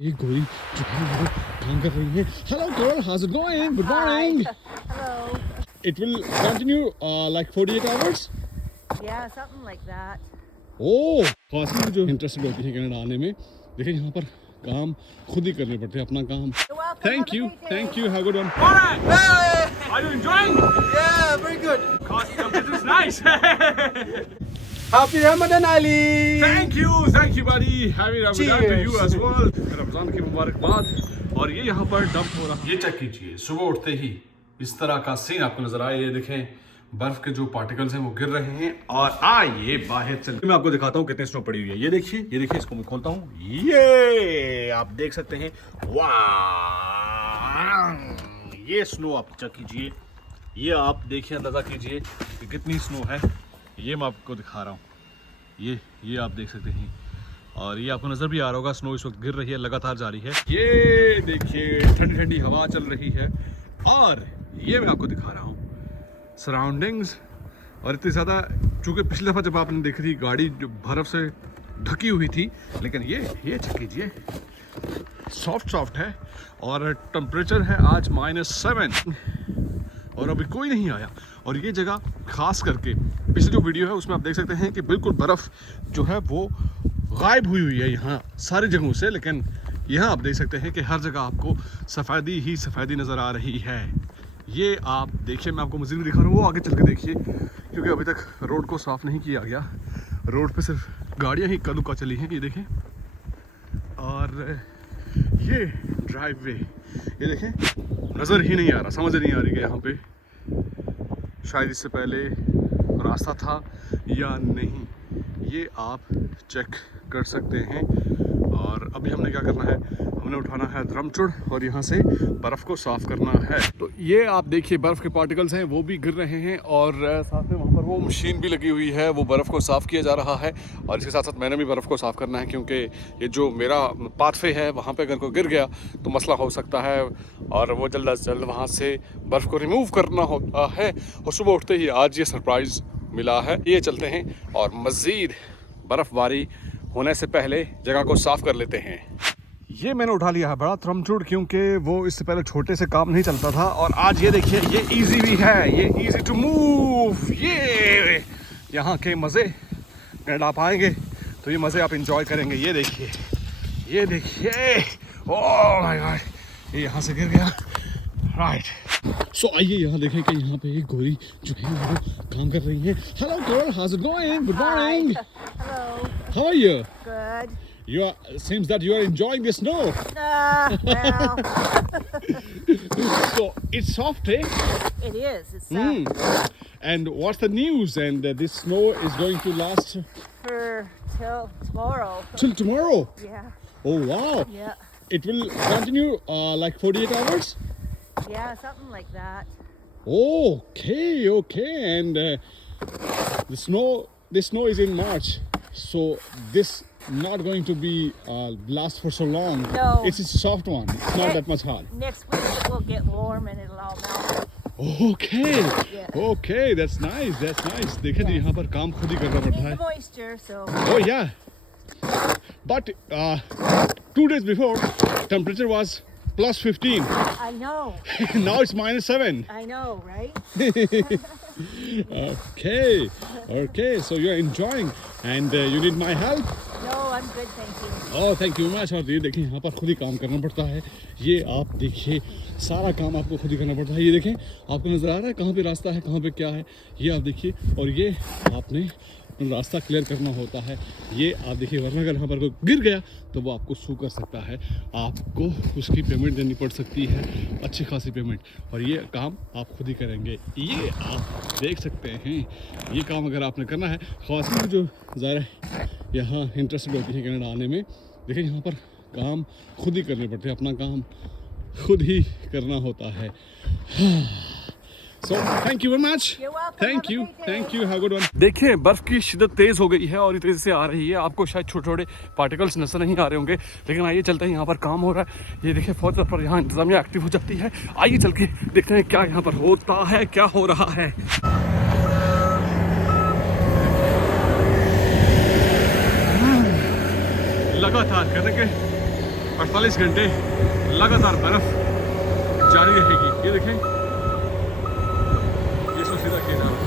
ये गोरी जो है वो काम कर रही है. Hello girl, how's it going? Good morning. Hello. It will continue like 48 hours. Yeah, something like that. Oh, खासकर जो इंटरेस्टेड होती है कनाडा आने में, देखिए यहाँ पर काम खुद ही करने पड़ते हैं अपना काम. You're welcome. Thank Have a you, great day. thank you. Have a good one. Alright! Hey! Are you enjoying? Yeah, very good. Cause this is nice. Happy Ramadan, Ali. Thank you buddy. Happy Ramadan to you as well. Ramzan की मुबारकबाद. और ये यहाँ पर dump हो रहा. ये check कीजिए, सुबह उठते ही इस तरह का सीन आपको नजर आए. ये देखें बर्फ के जो पार्टिकल्स हैं वो गिर रहे हैं. और आइए बाहर चल, मैं आपको दिखाता हूँ कितनी स्नो पड़ी हुई है. ये देखिए इसको मैं खोलता हूँ. ये आप देख सकते हैं. वाह, ये स्नो आप चेक कीजिए. ये आप देखिए, अंदाजा कीजिए कि कितनी स्नो है. ये मैं आपको दिखा रहा हूँ. ये आप देख सकते हैं. और ये आपको नजर भी आ रहा होगा, स्नो इस वक्त गिर रही है, लगातार जारी है. ये देखिए ठंडी ठंडी हवा चल रही है. और ये मैं आपको दिखा रहा हूँ सराउंडिंग्स. और इतनी ज़्यादा, चूँकि पिछली दफ़ा जब आपने देखी थी गाड़ी जो बर्फ़ से ढकी हुई थी, लेकिन ये चेक कीजिए, सॉफ्ट है. और टेम्परेचर है आज -7 और अभी कोई नहीं आया. और ये जगह खास करके पिछली जो वीडियो है उसमें आप देख सकते हैं कि बिल्कुल बर्फ़ जो है वो गायब हुई है यहाँ सारी जगहों से. लेकिन यहाँ आप देख सकते हैं कि हर जगह आपको सफ़ेदी ही सफ़ेदी नज़र आ रही है. ये आप देखिए, मैं आपको मज़ीद भी दिखा रहा हूँ, वो आगे चल के देखिए, क्योंकि अभी तक रोड को साफ़ नहीं किया गया. रोड पे सिर्फ गाड़ियाँ ही इक्का दुक्का चली हैं. ये देखें. और ये ड्राइववे, ये देखें, नज़र ही नहीं आ रहा, समझ नहीं आ रही कि यहाँ पे शायद इससे पहले रास्ता था या नहीं. ये आप चेक कर सकते हैं. और अभी हमने क्या करना है, हमने उठाना है ड्रमचुड़ और यहाँ से बर्फ़ को साफ़ करना है. तो ये आप देखिए बर्फ़ के पार्टिकल्स हैं वो भी गिर रहे हैं. और साथ में वहाँ पर वो मशीन भी लगी हुई है, वो बर्फ़ को साफ़ किया जा रहा है. और इसके साथ साथ मैंने भी बर्फ़ को साफ़ करना है, क्योंकि ये जो मेरा पाथवे है वहाँ पे अगर कोई गिर गया तो मसला हो सकता है. और वो जल्द अज जल्द वहाँ से बर्फ़ को रिमूव करना होता है. और सुबह उठते ही आज ये सरप्राइज़ मिला है. ये चलते हैं और मज़ीद बर्फ़बारी होने से पहले जगह को साफ़ कर लेते हैं. ये मैंने उठा लिया है बड़ा त्रमचूड़, क्योंकि वो इससे पहले छोटे से काम नहीं चलता था. और आज ये देखिए, ये इजी भी है, ये इजी टू मूव. ये यहाँ के मज़े अगर आप आएंगे तो ये मज़े आप इंजॉय करेंगे. ये देखिए, ओह माय गॉड, ये यहाँ से गिर गया. राइट. सो आइए यहाँ देखें कि यहाँ पे एक गोरी जो है वो काम कर रही है. Hello girl, how's it going? Good morning. Hello. How are you? Good. You seems that you are enjoying the snow. Well, So it's soft, eh? it is. It's And what's the news? And this snow is going to last for till tomorrow. till tomorrow. Yeah. Oh wow! Yeah. It will continue like 48 hours. Yeah, something like that. Okay. And the snow is in March, so this not going to be last for so long. No. It's a soft one. It's not that much hard. Next week it will get warm and it'll all melt. Okay, that's nice. देखिए जी, यहाँ पर काम खुद ही करना पड़ता Need है. the moisture, so Oh yeah. But 2 days before, temperature was +15. I know. Now it's -7. I know, right? Okay. So you're enjoying, and you need my help. No, I'm good, thank you. Oh, thank you very much. और ये देखिए, यहाँ पर खुद ही काम करना पड़ता है. ये आप देखिए, सारा काम आपको खुद ही करना पड़ता है. ये देखें, आपको नज़र आ रहा है कहाँ पे रास्ता है, कहाँ पे क्या है. ये आप देखिए. और ये आपने रास्ता क्लियर करना होता है. ये आप देखिए, वरना अगर यहाँ पर कोई गिर गया तो वो आपको सू कर सकता है. आपको उसकी पेमेंट देनी पड़ सकती है, अच्छी खासी पेमेंट. और ये काम आप खुद ही करेंगे. ये आप देख सकते हैं. ये काम अगर आपने करना है, खासकर जो ज़रा यहाँ इंटरेस्टेड होती है कनाडा आने में, देखिए यहाँ पर काम खुद ही करने पड़ते हैं. अपना काम खुद ही करना होता है. So thank you very much. You're welcome. Thank Have a you. great day. Thank you. Have a good one. देखिए बर्फ़ की शिद्दत तेज़ हो गई है और तेज़ी से आ रही है. आपको शायद छोटे छोटे पार्टिकल्स नजर नहीं आ रहे होंगे, लेकिन आइए चलते हैं. यहाँ पर काम हो रहा है. ये देखिए फौज पर यहाँ इंतजामिया एक्टिव हो जाती है. आइए चल के देखते हैं क्या यहाँ पर होता है, क्या हो रहा है. लगातार करेंगे 48 घंटे लगातार बर्फ जारी रहेगी। ये देखें, ये इसको सीधा किया जा रहा है।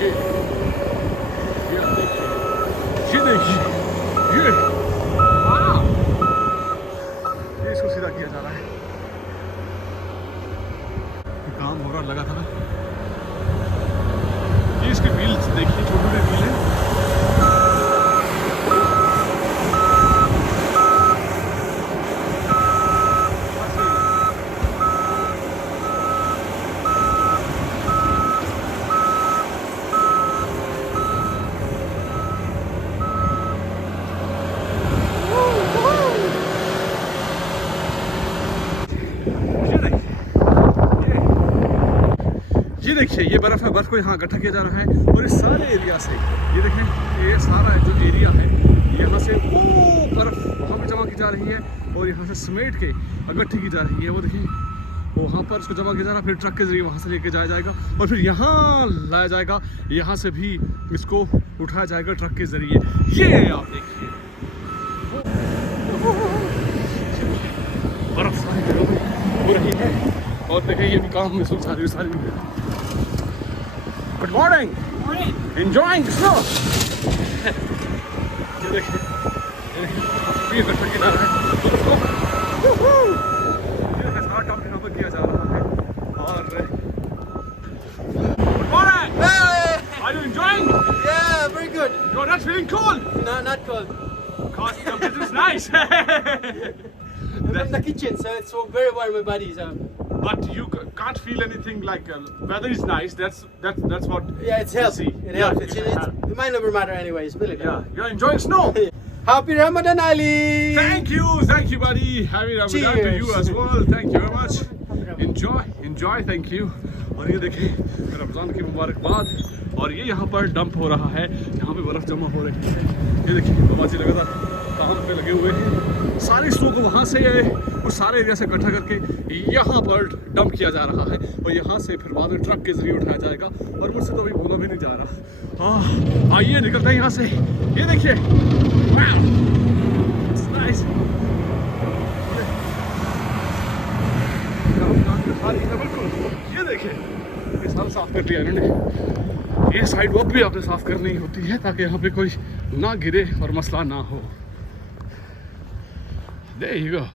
ये आप देखिए, ये देखिए, ये वाह, ये इसको सीधा किया जा रहा है। ये काम हो रहा लगातार। ये इसके व्हील्स देखिए, छोटे छोटे व्हील हैं। ये देखिए, ये बर्फ़ है, बर्फ़ को यहाँ इकट्ठा किया जा रहा है और इस सारे एरिया से, ये देखें, ये सारा जो एरिया है यहाँ से वो बर्फ़ वहाँ पे जमा की जा रही है और यहाँ से समेट के इकट्ठी की जा रही है। वो देखिए, वो वहाँ पर इसको जमा किया जा रहा है, फिर ट्रक के जरिए वहाँ से लेके जाया जाएगा और फिर यहाँ लाया जाएगा। यहाँ से भी इसको उठाया जाएगा ट्रक के जरिए। ये आप देखिए, बर्फ़ सारी जगह पे हो रही है और देखें, ये भी काम में सारी good morning, enjoying the snow. ये देखिए, ये इकट्ठा किया जा रहा है, ये सारा काम यहाँ पर किया जा रहा है। और good morning, are you enjoying? Yeah, very good. You're not feeling cold? No, not cold. Because the temperature is nice. I'm from the kitchen, so it's so very warm my body. So But you can't feel anything like weather is nice. That's what. yeah, it's healthy. see. It Yeah, helps. it's It might never matter anyways. Believe Yeah, it. you're enjoying snow. Happy Ramadan, Ali. Thank you, buddy. Happy Ramadan to you Cheers. as well. Thank you very much. Enjoy. Thank you. और ये देखिए, रमज़ान की मुबारकबाद। और ये यहाँ पर dump हो रहा है, यहाँ पे बर्फ़ जमा हो रही है। ये देखिए, बाबाजी लगातार काम पे लगे हुए हैं। सारी स्नो को वहाँ से उस सारे एरिया से इकट्ठा करके यहाँ पर डंप किया जा रहा है और यहाँ से फिर बाद में ट्रक के जरिए उठाया जाएगा। और मुझसे तो अभी बोला भी नहीं जा रहा। आइए निकलते हैं यहाँ से। ये देखिए, नाइस। ये देखिए, ये सारा साफ कर दिया इन्होंने। ये साइड वॉक भी आपने साफ करनी होती है ताकि यहाँ पे कोई ना गिरे और मसला ना हो। There you go.